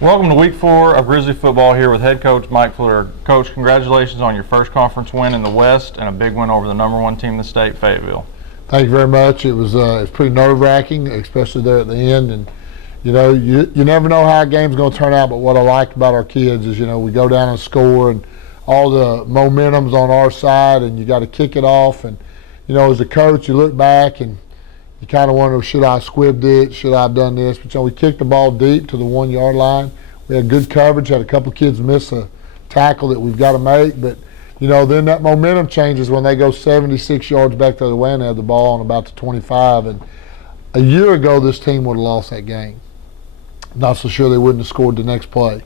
Welcome to week 4 of Grizzly football here with head coach Mike Flutter. Coach, congratulations on your first conference win in the West and a big win over the #1 team in the state, Fayetteville. Thank you very much. It was pretty nerve-wracking, especially there at the end. And you never know how a game's going to turn out. But what I liked about our kids is we go down and score, and all the momentum's on our side, and you got to kick it off. And as a coach, you look back and you kind of wonder, should I have squibbed it? Should I have done this? But we kicked the ball deep to the 1-yard line. We had good coverage. Had a couple kids miss a tackle that we've got to make. But then that momentum changes when they go 76 yards back the other way and they have the ball on about the 25. And a year ago, this team would have lost that game. Not so sure they wouldn't have scored the next play.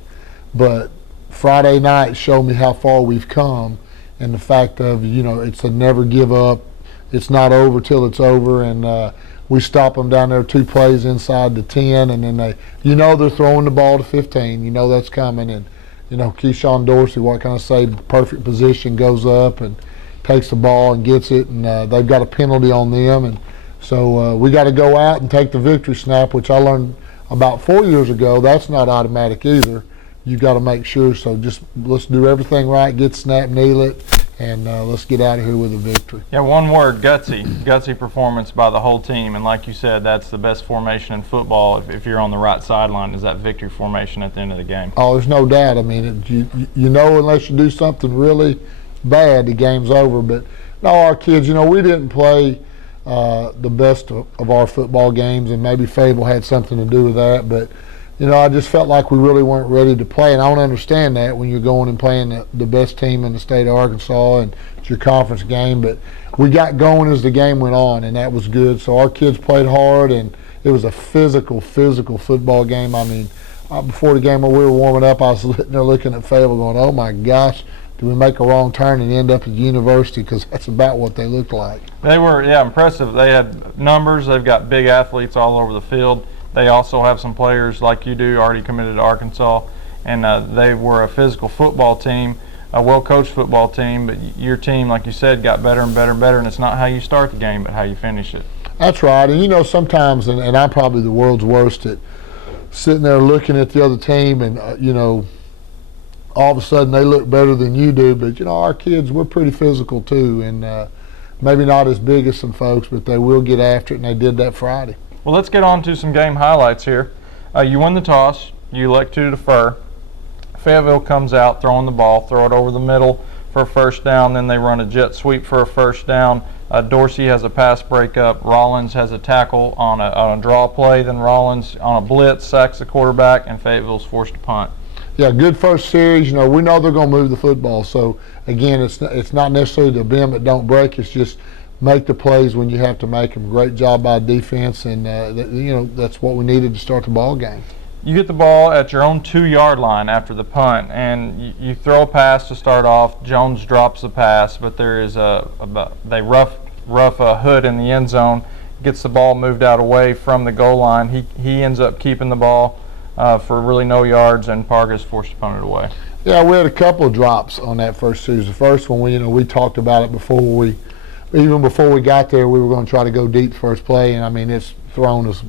But Friday night showed me how far we've come, and the fact of, it's a never give up. It's not over till it's over, and we stop them down there 2 plays inside the 10, and then they're throwing the ball to 15. That's coming, and Keyshawn Dorsey, what can I say? Perfect position, goes up and takes the ball and gets it, and they've got a penalty on them, and so we got to go out and take the victory snap, which I learned about 4 years ago. That's not automatic either. You got to make sure. So just let's do everything right, get snap, kneel it, and let's get out of here with a victory. Yeah, one word, gutsy. Gutsy performance by the whole team. And like you said, that's the best formation in football if you're on the right sideline, is that victory formation at the end of the game. Oh, there's no doubt. I mean, unless you do something really bad, the game's over. But no, our kids, we didn't play the best of our football games, and maybe Fayetteville had something to do with that. But I just felt like we really weren't ready to play, and I don't understand that when you're going and playing the best team in the state of Arkansas and it's your conference game. But we got going as the game went on, and that was good. So our kids played hard, and it was a physical football game. I mean, before the game when we were warming up, I was sitting there looking at Fayetteville going, oh my gosh, did we make a wrong turn and end up at the university? Because that's about what they looked like. They were, impressive. They had numbers. They've got big athletes all over the field. They also have some players like you do already committed to Arkansas, and they were a physical football team, a well-coached football team, but your team, like you said, got better and better and better, and it's not how you start the game but how you finish it. That's right, and sometimes, and I'm probably the world's worst at sitting there looking at the other team and, all of a sudden they look better than you do, but, our kids, we're pretty physical too, and maybe not as big as some folks, but they will get after it, and they did that Friday. Well, let's get on to some game highlights here. You win the toss. You elect to defer. Fayetteville comes out throwing the ball, throw it over the middle for a first down. Then they run a jet sweep for a first down. Dorsey has a pass breakup. Rollins has a tackle on a draw play. Then Rollins on a blitz sacks the quarterback, and Fayetteville's forced to punt. Yeah, good first series. We know they're going to move the football. So, again, it's not necessarily the bend but don't break. It's just make the plays when you have to make them. Great job by defense, and that's what we needed to start the ball game. You get the ball at your own 2-yard line after the punt, and you throw a pass to start off. Jones drops the pass, but there is they rough a Hood in the end zone. Gets the ball moved out away from the goal line. He ends up keeping the ball for really no yards, and Parker's forced to punt it away. Yeah, we had a couple of drops on that first series. The first one, we talked about it even before we got there, we were going to try to go deep first play, and I mean, it's thrown as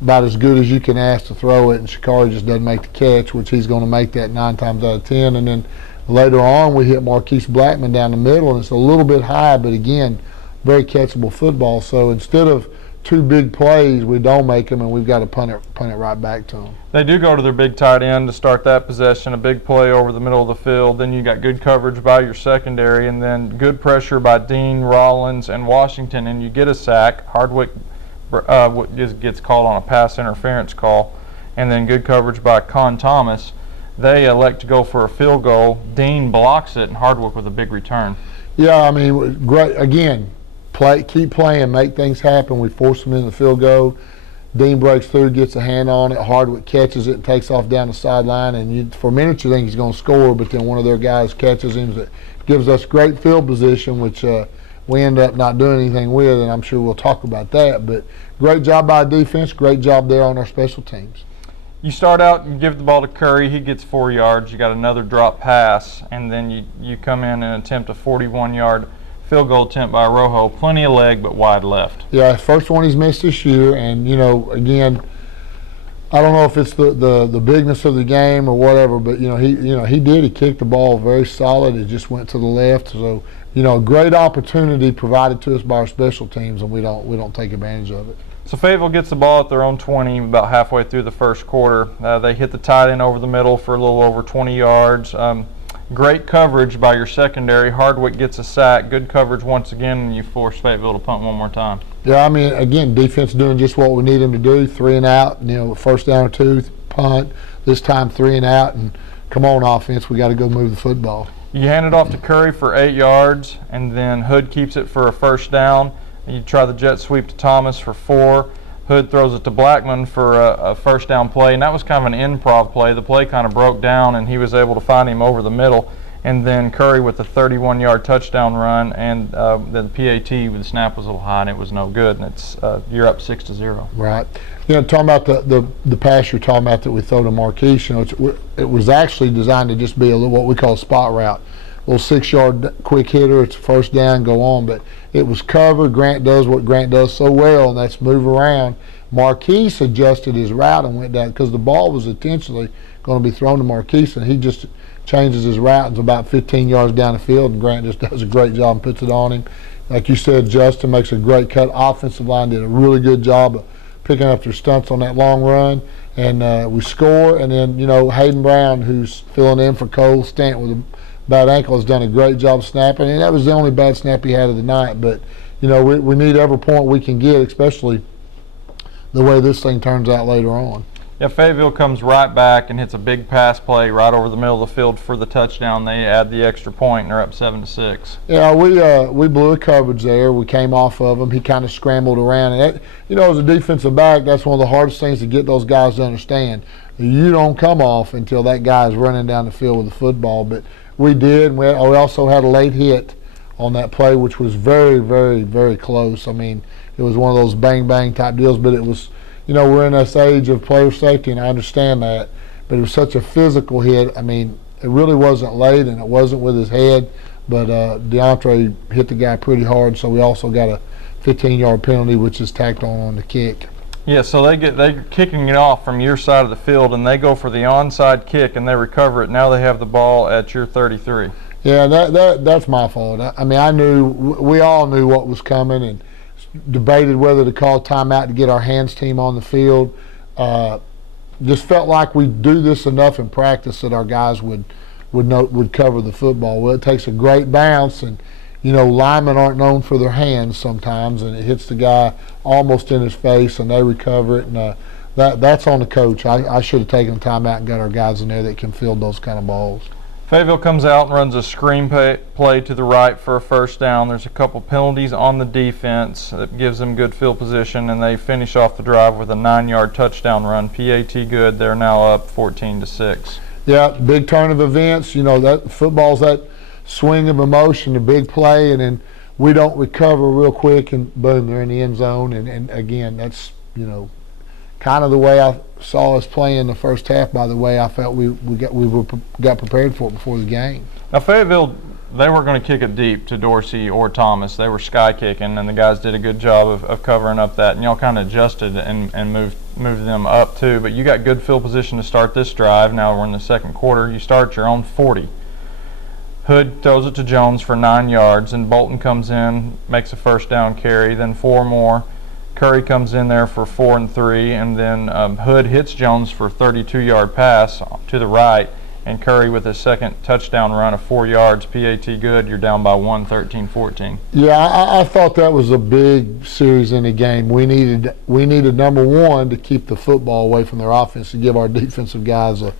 about as good as you can ask to throw it, and Shikari just doesn't make the catch, which he's going to make that 9 times out of 10. And then later on, we hit Marquise Blackman down the middle, and it's a little bit high, but again, very catchable football. So instead of 2 big plays, we don't make them, and we've got to punt it right back to them. They do go to their big tight end to start that possession, a big play over the middle of the field. Then you got good coverage by your secondary, and then good pressure by Dean, Rollins, and Washington, and you get a sack. Hardwick just gets called on a pass interference call, and then good coverage by Con Thomas. They elect to go for a field goal. Dean blocks it, and Hardwick with a big return. Yeah, I mean, great. Again, keep playing, make things happen. We force them in the field goal. Dean breaks through, gets a hand on it. Hardwick catches it and takes off down the sideline. And for a minute you think he's going to score, but then one of their guys catches him. That gives us great field position, which we end up not doing anything with, and I'm sure we'll talk about that. But great job by defense, great job there on our special teams. You start out and give the ball to Curry. He gets 4 yards. You got another drop pass, and then you come in and attempt a 41-yard field goal attempt by Rojo. Plenty of leg, but wide left. Yeah, first one he's missed this year, and again, I don't know if it's the bigness of the game or whatever, but he kicked the ball very solid. It just went to the left. So a great opportunity provided to us by our special teams, and we don't take advantage of it. So Fayetteville gets the ball at their own 20 about halfway through the first quarter. They hit the tight end over the middle for a little over 20 yards. Great coverage by your secondary. Hardwick gets a sack. Good coverage once again, and you force Fayetteville to punt one more time. Yeah, I mean, again, defense doing just what we need them to do. 3 and out, first down or 2, punt. This time 3 and out, and come on, offense, we got to go move the football. You hand it off to Curry for 8 yards, and then Hood keeps it for a first down. You try the jet sweep to Thomas for 4. Hood throws it to Blackman for a first down play, and that was kind of an improv play. The play kind of broke down, and he was able to find him over the middle. And then Curry with a 31-yard touchdown run, and the PAT with the snap was a little high, and it was no good. And it's you're up 6-0. Right. Talking about the pass you're talking about that we throw to Marquise, it was actually designed to just be a little what we call a spot route. A little 6-yard quick hitter, it's first down, go on. But it was covered. Grant does what Grant does so well, and that's move around. Marquise adjusted his route and went down because the ball was intentionally going to be thrown to Marquise, and he just changes his route and is about 15 yards down the field, and Grant just does a great job and puts it on him. Like you said, Justin makes a great cut. Offensive line did a really good job of picking up their stunts on that long run, and we score. And then, Hayden Brown, who's filling in for Cole Stanton with a bad ankle, has done a great job snapping, and that was the only bad snap he had of the night. But, we need every point we can get, especially the way this thing turns out later on. Yeah, Fayetteville comes right back and hits a big pass play right over the middle of the field for the touchdown. They add the extra point, and they're up 7-6. Yeah, we blew a coverage there. We came off of him. He kind of scrambled around, and that, as a defensive back, that's one of the hardest things to get those guys to understand. You don't come off until that guy is running down the field with the football. But we did. We also had a late hit on that play, which was very, very, very close. I mean, it was one of those bang-bang type deals, but it was. We're in this age of player safety, and I understand that, but it was such a physical hit. I mean, it really wasn't late, and it wasn't with his head, but DeAndre hit the guy pretty hard, so we also got a 15-yard penalty, which is tacked on the kick. Yeah, so they're kicking it off from your side of the field, and they go for the onside kick, and they recover it. Now they have the ball at your 33. Yeah, that's my fault. I mean, we all knew what was coming, and debated whether to call timeout to get our hands team on the field. Just felt like we do this enough in practice that our guys would cover the football. Well, it takes a great bounce, and linemen aren't known for their hands sometimes, and it hits the guy almost in his face, and they recover it. And that's on the coach. I should have taken timeout and got our guys in there that can field those kind of balls. Fayetteville comes out and runs a screen play to the right for a first down. There's a couple penalties on the defense that gives them good field position, and they finish off the drive with a 9-yard touchdown run. PAT good. They're now up 14-6. Yeah, big turn of events. That football's that swing of emotion, a big play, and then we don't recover real quick, and boom, they're in the end zone. And again, that's kind of the way I saw us play in the first half. By the way, I felt we got prepared for it before the game. Now Fayetteville, they weren't going to kick it deep to Dorsey or Thomas. They were sky kicking, and the guys did a good job of covering up that. And y'all kind of adjusted and moved them up too. But you got good field position to start this drive. Now we're in the second quarter. You start at your own 40. Hood throws it to Jones for 9 yards, and Bolton comes in, makes a first down carry, then 4 more. Curry comes in there for 4 and 3, and then Hood hits Jones for a 32-yard pass to the right, and Curry with his second touchdown run of 4 yards. PAT good. You're down by 1, 13-14. Yeah, I thought that was a big series in the game. We needed number one to keep the football away from their offense to give our defensive guys a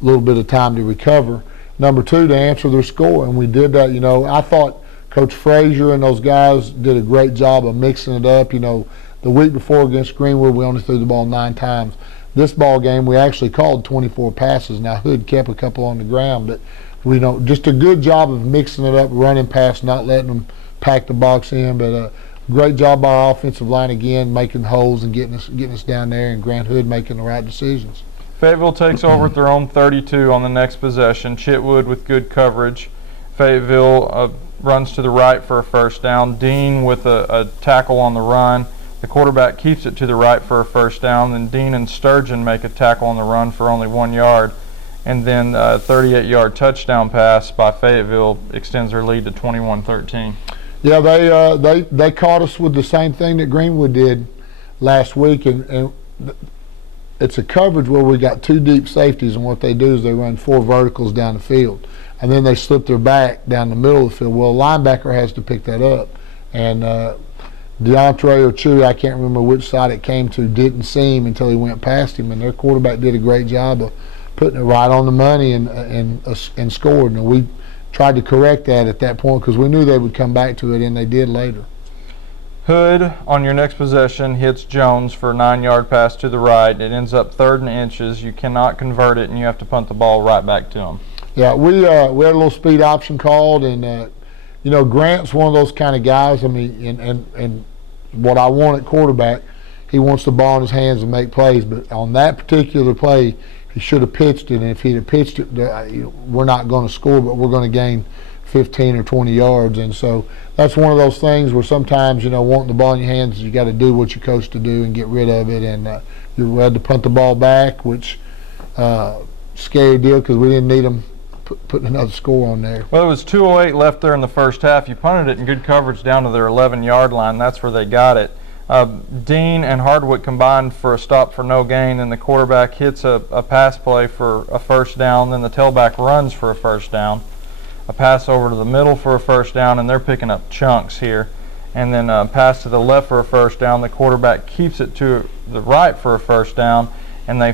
little bit of time to recover. Number two, to answer their score, and we did that. I thought Coach Frazier and those guys did a great job of mixing it up. The week before against Greenwood, we only threw the ball 9 times. This ball game, we actually called 24 passes. Now, Hood kept a couple on the ground, but just a good job of mixing it up, running past, not letting them pack the box in. But great job by our offensive line again, making holes and getting us down there, and Grant Hood making the right decisions. Fayetteville takes over at their own 32 on the next possession. Chitwood with good coverage. Fayetteville runs to the right for a first down. Dean with a tackle on the run. The quarterback keeps it to the right for a first down. Then Dean and Sturgeon make a tackle on the run for only 1 yard. And then a 38-yard touchdown pass by Fayetteville extends their lead to 21-13. Yeah, they caught us with the same thing that Greenwood did last week, and it's a coverage where we got 2 deep safeties, and what they do is they run 4 verticals down the field, and then they slip their back down the middle of the field. Well, a linebacker has to pick that up, and DeAndre or Chewy, I can't remember which side it came to, didn't see him until he went past him, and their quarterback did a great job of putting it right on the money and scored. And we tried to correct that at that point because we knew they would come back to it, and they did later. Hood, on your next possession, hits Jones for a 9-yard pass to the right. It ends up 3rd and inches. You cannot convert it, and you have to punt the ball right back to him. Yeah, we had a little speed option called, and Grant's one of those kind of guys. I mean, and what I want at quarterback, he wants the ball in his hands and make plays. But on that particular play, he should have pitched it, and if he'd have pitched it, we're not going to score, but we're going to gain 15 or 20 yards. And so that's one of those things where sometimes, wanting the ball in your hands, you got to do what you're coached to do and get rid of it. And you had to punt the ball back, which scary deal because we didn't need them putting another score on there. Well, it was 2:08 left there in the first half. You punted it in good coverage down to their 11-yard line. That's where they got it. Dean and Hardwick combined for a stop for no gain, and the quarterback hits a pass play for a first down. Then the tailback runs for a first down. A pass over to the middle for a first down, and they're picking up chunks here. And then a pass to the left for a first down. The quarterback keeps it to the right for a first down, and they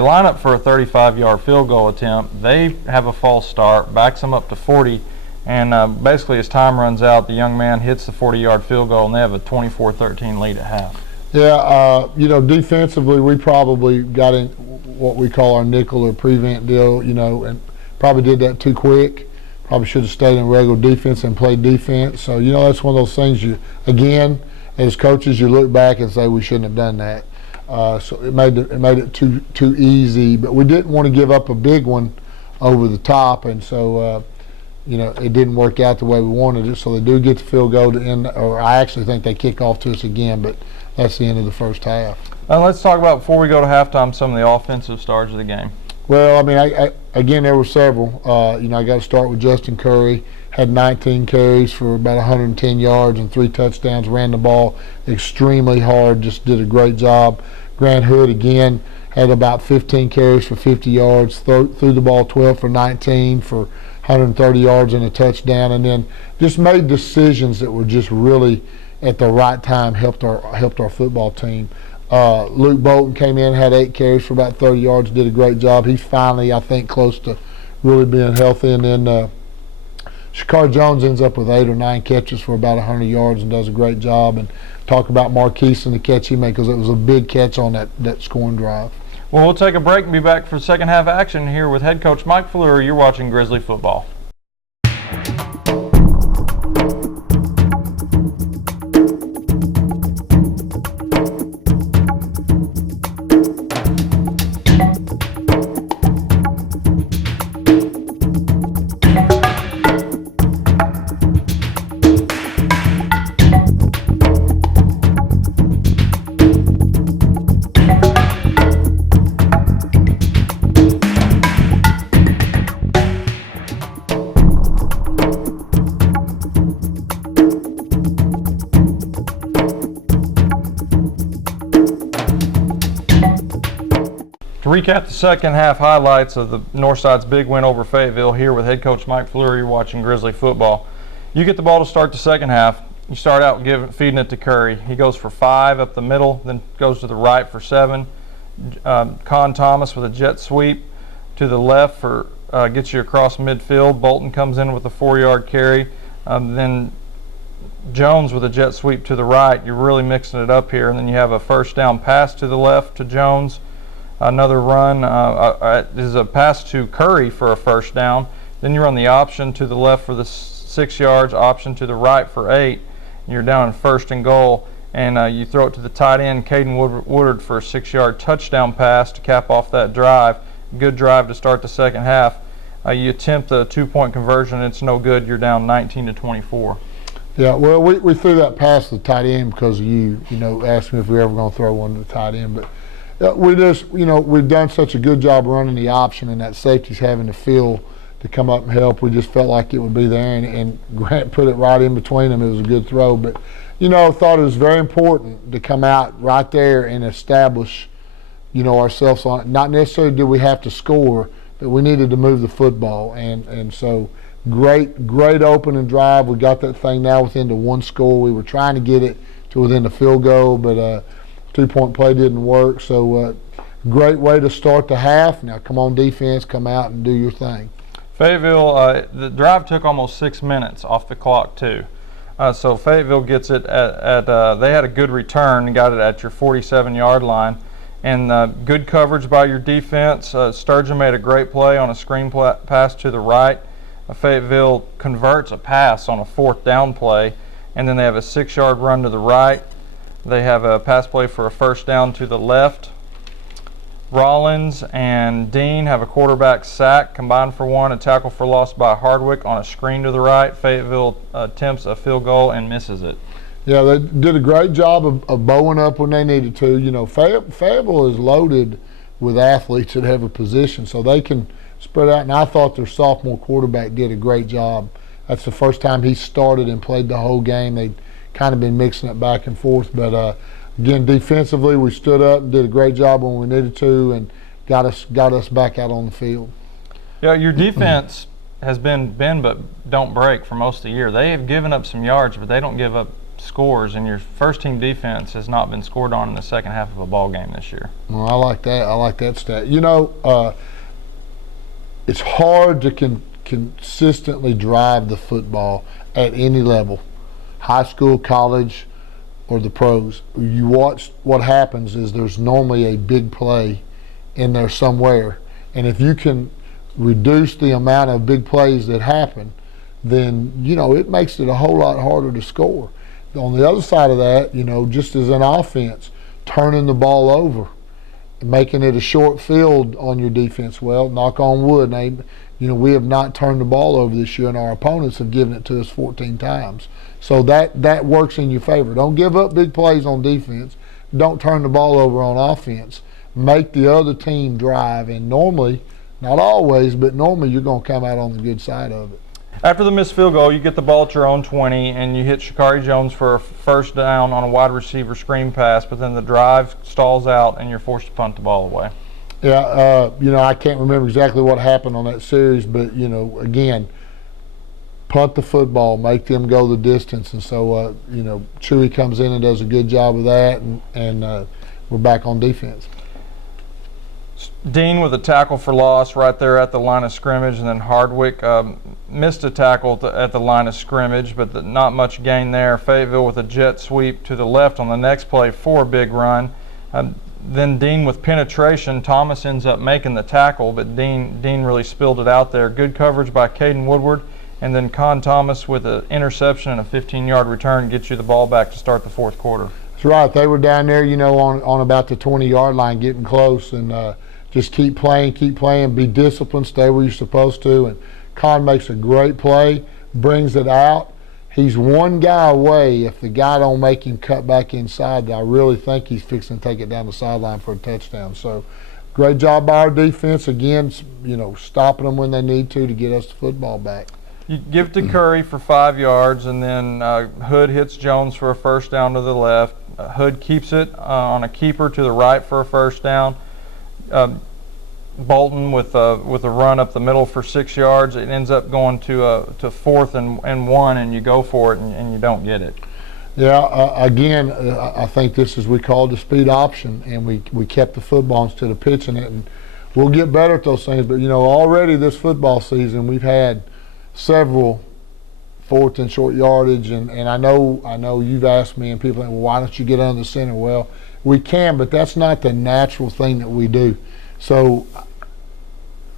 line up for a 35-yard field goal attempt. They have a false start, backs them up to 40. And basically, as time runs out, the young man hits the 40-yard field goal, and they have a 24-13 lead at half. Yeah, defensively, we probably got in what we call our nickel or prevent deal, and probably did that too quick. Probably should have stayed in regular defense and played defense. So, that's one of those things again, as coaches, you look back and say we shouldn't have done that. So it made it too easy, but we didn't want to give up a big one over the top, and so. It didn't work out the way we wanted it, so they do get the field goal to end, or I actually think they kick off to us again, but that's the end of the first half. Let's talk about, before we go to halftime, some of the offensive stars of the game. Well, I mean, again, there were several. I got to start with Justin Curry. Had 19 carries for about 110 yards and 3 touchdowns, ran the ball extremely hard, just did a great job. Grant Hood, again, had about 15 carries for 50 yards, threw the ball 12 for 19 for 130 yards and a touchdown, and then just made decisions that were just really at the right time, helped our football team. Luke Bolton came in, had 8 carries for about 30 yards, did a great job. He's finally, I think, close to really being healthy. And then Shakar Jones ends up with 8 or 9 catches for about 100 yards and does a great job. And talk about Marquise and the catch he made, because it was a big catch on that scoring drive. Well, we'll take a break and be back for second half action here with head coach Mike Fleury. You're watching Grizzly Football. To recap the second half highlights of the Northside's big win over Fayetteville, here with head coach Mike Fleury. You're watching Grizzly Football. You get the ball to start the second half. You start out feeding it to Curry. He goes for 5 up the middle, then goes to the right for 7. Con Thomas with a jet sweep to the left for gets you across midfield. Bolton comes in with a 4-yard carry. Then Jones with a jet sweep to the right. You're really mixing it up here. And then you have a first down pass to the left to Jones. Another run is a pass to Curry for a first down. Then you run the option to the left for the 6 yards, option to the right for 8. And you're down in first and goal. And you throw it to the tight end, Caden Woodard, for a 6-yard touchdown pass to cap off that drive. Good drive to start the second half. You attempt a 2-point conversion, it's no good. You're down 19-24. Yeah, well, we threw that past the tight end because of you asking if we were ever going to throw one to the tight end. But we just, we've done such a good job running the option, and that safety's having to feel to come up and help. We just felt like it would be there, and Grant put it right in between them. It was a good throw. But, thought it was very important to come out right there and establish, ourselves on it. Not necessarily did we have to score, but we needed to move the football. And so great opening drive. We got that thing now within the one score. We were trying to get it to within the field goal, but 2-point play didn't work. So great way to start the half. Now come on, defense, come out and do your thing. Fayetteville, the drive took almost 6 minutes off the clock too. So Fayetteville gets it they had a good return and got it at your 47-yard line. And good coverage by your defense. Sturgeon made a great play on a screen pass to the right. Fayetteville converts a pass on a 4th down play, and then they have a 6-yard run to the right. They have a pass play for a 1st down to the left. Rollins and Dean have a quarterback sack, combined for 1, a tackle for loss by Hardwick on a screen to the right. Fayetteville attempts a field goal and misses it. Yeah, they did a great job of bowing up when they needed to. Fayetteville is loaded with athletes at every position, so they can spread out. And I thought their sophomore quarterback did a great job. That's the first time he started and played the whole game. They'd kind of been mixing it back and forth. But, again, defensively, we stood up and did a great job when we needed to and got us back out on the field. Yeah, your defense has been bend but don't break for most of the year. They have given up some yards, but they don't give up scores, and your first-team defense has not been scored on in the second half of a ball game this year. Well, I like that. I like that stat. It's hard to consistently drive the football at any level, high school, college, or the pros. You watch what happens is there's normally a big play in there somewhere, and if you can reduce the amount of big plays that happen, then it makes it a whole lot harder to score. On the other side of that, just as an offense, turning the ball over, making it a short field on your defense. Well, knock on wood, we have not turned the ball over this year, and our opponents have given it to us 14 times. So that works in your favor. Don't give up big plays on defense. Don't turn the ball over on offense. Make the other team drive, and normally, not always, but normally you're going to come out on the good side of it. After the missed field goal, you get the ball at your own 20, and you hit Shakari Jones for a 1st down on a wide receiver screen pass, but then the drive stalls out, and you're forced to punt the ball away. Yeah, I can't remember exactly what happened on that series, but, again, punt the football, make them go the distance. And so, Chewy comes in and does a good job of that, and we're back on defense. Dean with a tackle for loss right there at the line of scrimmage, and then Hardwick missed a tackle at the line of scrimmage, but not much gain there. Fayetteville with a jet sweep to the left on the next play for a big run. Then Dean with penetration. Thomas ends up making the tackle, but Dean really spilled it out there. Good coverage by Caden Woodward, and then Con Thomas with an interception and a 15-yard return gets you the ball back to start the 4th quarter. That's right. They were down there, on about the 20-yard line, getting close, and just keep playing, be disciplined, stay where you're supposed to. And Con makes a great play, brings it out. He's one guy away. If the guy don't make him cut back inside, I really think he's fixing to take it down the sideline for a touchdown. So great job by our defense. Again, stopping them when they need to get us the football back. You give it to Curry for 5 yards, and then Hood hits Jones for a 1st down to the left. Hood keeps it on a keeper to the right for a 1st down. Bolton with a run up the middle for 6 yards. It ends up going to 4th and 1, and you go for it and you don't get it. Yeah, again, I think this is we called the speed option, and we kept the football instead of pitching it, and we'll get better at those things. But already this football season we've had several 4th and short yardage, and I know you've asked me, and people think, well, why don't you get under the center? Well, we can, but that's not the natural thing that we do. So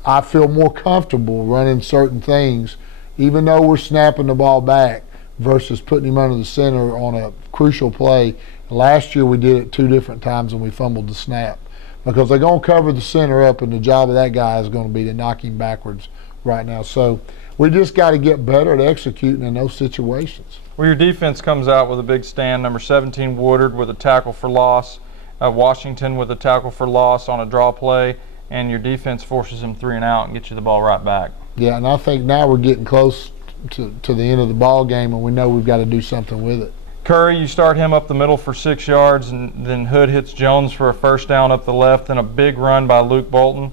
I feel more comfortable running certain things, even though we're snapping the ball back, versus putting him under the center on a crucial play. Last year we did it 2 different times and we fumbled the snap, because they're going to cover the center up, and the job of that guy is going to be to knock him backwards right now. So we just got to get better at executing in those situations. Well, your defense comes out with a big stand. Number 17, Woodard, with a tackle for loss. Washington with a tackle for loss on a draw play. And your defense forces them 3 and out and gets you the ball right back. Yeah, and I think now we're getting close to the end of the ball game, and we know we've got to do something with it. Curry, you start him up the middle for 6 yards, and then Hood hits Jones for a first down up the left, and a big run by Luke Bolton,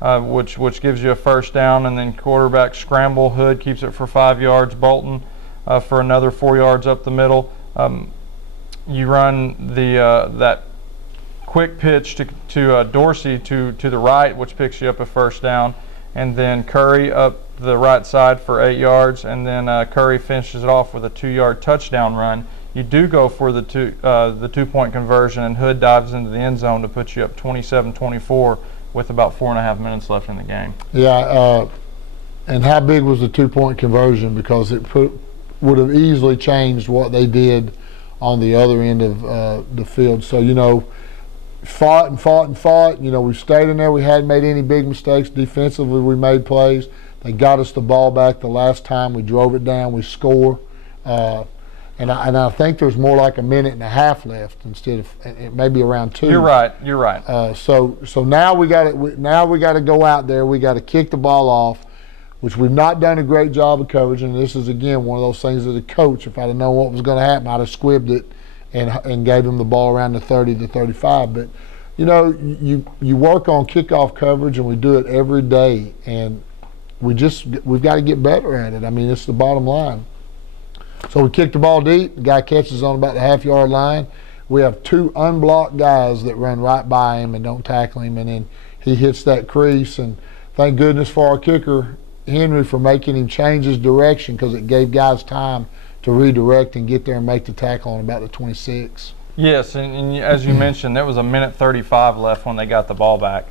which gives you a first down, and then quarterback scramble. Hood keeps it for 5 yards. Bolton for another 4 yards up the middle. You run that quick pitch to Dorsey to the right, which picks you up a first down, and then Curry up the right side for 8 yards, and then Curry finishes it off with a 2-yard touchdown run. You do go for the 2-point conversion, and Hood dives into the end zone to put you up 27-24 with about 4.5 minutes left in the game. Yeah, and how big was the 2-point conversion? Because it would have easily changed what they did on the other end of the field. So, fought and fought and fought. We stayed in there. We hadn't made any big mistakes. Defensively, we made plays. They got us the ball back the last time. We drove it down. We score. And I think there's more like 1.5 minutes left instead of maybe around 2. You're right. So now we got to go out there. We got to kick the ball off, which we've not done a great job of coverage. And this is again one of those things as a coach. If I'd have known what was going to happen, I'd have squibbed it and gave them the ball around the 30 to 35. But you work on kickoff coverage, and we do it every day, and we've got to get better at it. I mean, it's the bottom line. So we kick the ball deep. The guy catches on about the half-yard line. We have 2 unblocked guys that run right by him and don't tackle him, and then he hits that crease. And thank goodness for our kicker, Henry, for making him change his direction, because it gave guys time to redirect and get there and make the tackle on about the 26. Yes, and as you mentioned, there was 1:35 left when they got the ball back.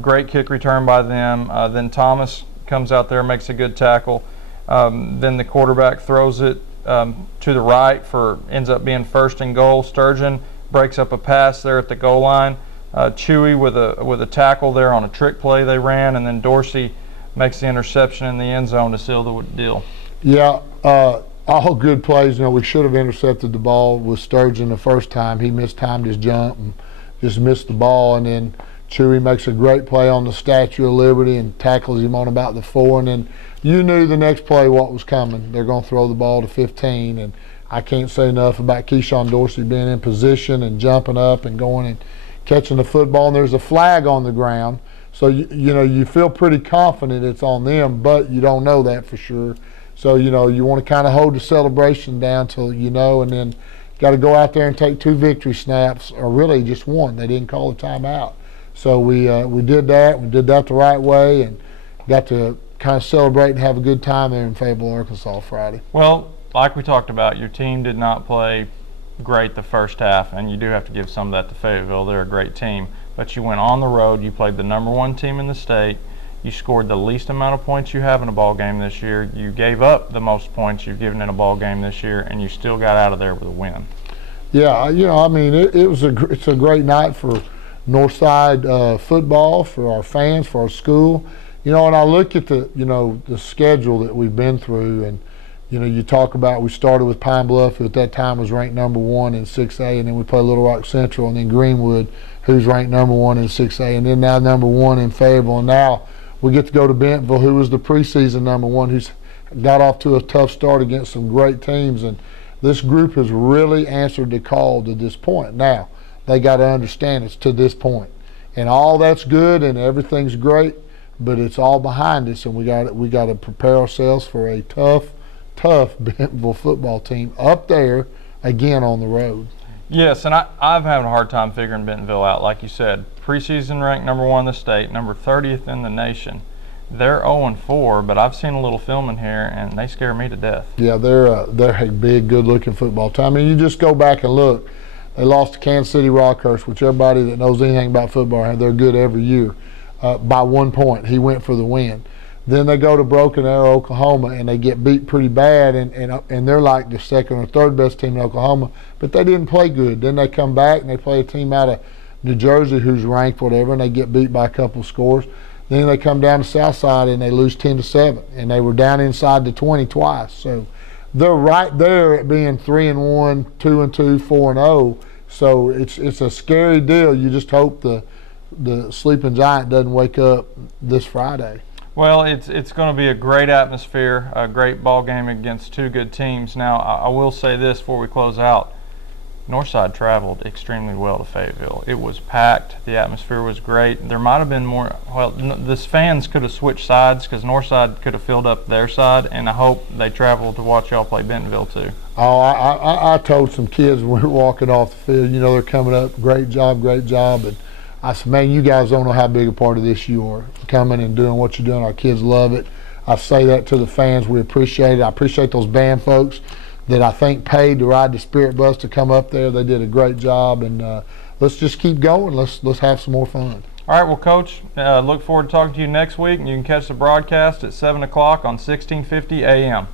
Great kick return by them. Then Thomas comes out there, makes a good tackle. Then the quarterback throws it to the right ends up being 1st and goal. Sturgeon breaks up a pass there at the goal line. Chewy with a tackle there on a trick play they ran, and then Dorsey makes the interception in the end zone to seal the deal. Yeah, all good plays. We should have intercepted the ball with Sturgeon the first time. He mistimed his jump and just missed the ball, and then Chewy makes a great play on the Statue of Liberty and tackles him on about the 4, and then you knew the next play what was coming. They're going to throw the ball to 15, and I can't say enough about Keyshawn Dorsey being in position and jumping up and going and catching the football, and there's a flag on the ground. So, you feel pretty confident it's on them, but you don't know that for sure. So, you want to kind of hold the celebration down till and then got to go out there and take 2 victory snaps, or really just 1. They didn't call the timeout. So we did that. We did that the right way, and got to kind of celebrate and have a good time there in Fayetteville, Arkansas Friday. Well, like we talked about, your team did not play great the first half, and you do have to give some of that to Fayetteville. They're a great team. But you went on the road. You played the #1 team in the state. You scored the least amount of points you have in a ball game this year. You gave up the most points you've given in a ball game this year, and you still got out of there with a win. Yeah, it's a great night for Northside football, for our fans, for our school. And I look at the schedule that we've been through, and you talk about, we started with Pine Bluff, who at that time was ranked #1 in 6A, and then we play Little Rock Central, and then Greenwood, who's ranked #1 in 6A, and then now #1 in Fayetteville, and now we get to go to Bentonville, who was the preseason #1, who's got off to a tough start against some great teams, and this group has really answered the call to this point. Now, they got to understand it's to this point, and all that's good and everything's great, but it's all behind us, and we got to prepare ourselves for a tough Bentonville football team up there again on the road. Yes, and I've had a hard time figuring Bentonville out. Like you said, preseason ranked #1 in the state, number 30th in the nation. They're 0-4, but I've seen a little film in here, and they scare me to death. Yeah, they're a big, good-looking football team. I mean, you just go back and look. They lost to Kansas City Rockhurst, which everybody that knows anything about football, they're good every year, by 1 point. He went for the win. Then they go to Broken Arrow, Oklahoma, and they get beat pretty bad, and they're like the 2nd or 3rd best team in Oklahoma, but they didn't play good. Then they come back and they play a team out of New Jersey who's ranked whatever, and they get beat by a couple scores. Then they come down to Southside and they lose 10-7, and they were down inside the 20 twice. So they're right there at being 3-1, 2-2, 4-0. So it's a scary deal. You just hope the sleeping giant doesn't wake up this Friday. Well, it's going to be a great atmosphere, a great ball game against two good teams. Now, I will say this before we close out. Northside traveled extremely well to Fayetteville. It was packed. The atmosphere was great. There might have been more. Well, the fans could have switched sides because Northside could have filled up their side, and I hope they traveled to watch y'all play Bentonville too. Oh, I told some kids when we were walking off the field, they're coming up, great job. And I said, man, you guys don't know how big a part of this you are, coming and doing what you're doing. Our kids love it. I say that to the fans. We appreciate it. I appreciate those band folks that I think paid to ride the Spirit Bus to come up there. They did a great job, and let's just keep going. Let's have some more fun. All right, well, Coach, look forward to talking to you next week, and you can catch the broadcast at 7 o'clock on 1650 AM.